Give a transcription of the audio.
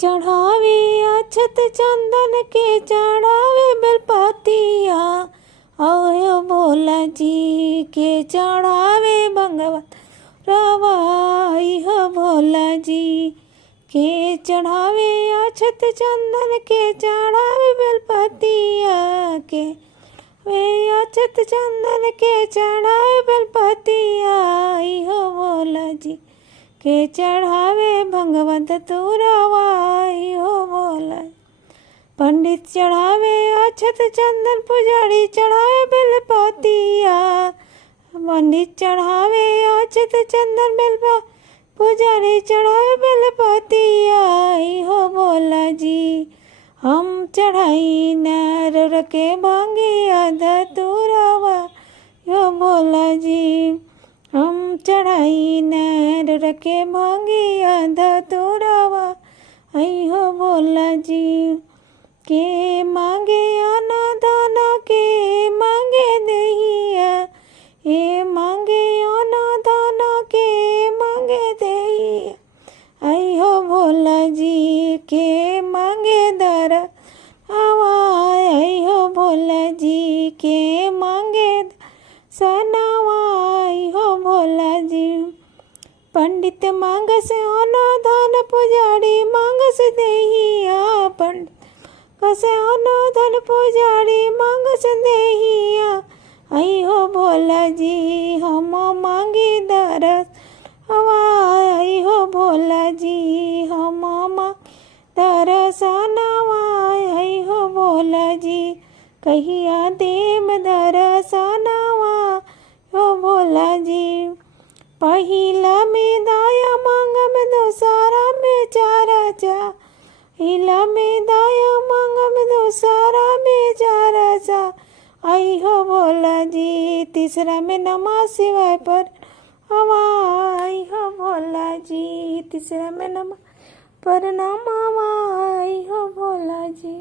चढ़ावे अक्षत चंदन के चढ़ावे बेलपतिया आओ भोला जी के चढ़ावे भंगवत रवाई हो भोला जी के चढ़ावे अक्षत चंदन के चढ़ावे बेलपतिया के वे अक्षत चंदन के चढ़ावे बेलपतिया हो भोला जी के चढ़ावे भंगवत तुरवाई हो भोला। पंडित चढ़ावे अक्षत चंदन पुजारी चढ़ावे बेलपतिया पंडित चढ़ावे अक्षत चंदन बेलपा पुजारी चढ़ावे बेलपतिया हो भोला जी हम चढ़ाई नर के भांगिया धतुरवा हो भोला जी हम चढ़ाई नर के भांगिया धतुरवा आई हो भोला जी के मांगे आना दाना के मांगे दहिया ए मांगे आना दाना के मांगे दहिया आई हो भोला जी के मांगे दर आवाय आई हो भोला जी के मांगे सनावाई हो भोला जी। पंडित मांगस आना दान पुजारी मांगस दहिया पंडित कसे आना धन पुजारी मांगस दहिया आई हो भोला जी हम मांगी दरस हवाई आई हो भोला जी हम दरस नवाई आई हो भोला जी कहिया देम दरस नवा हो भोला जी। पहिला में दाया मांग में दोसारा में चारा चा हिला में दाया मांग में दोसारा में चारा चा आई हो भोला जी तीसरा में नमः शिवाय पर हवाई हो भोला जी तीसरा में नमः पर नमः आई हो भोला जी।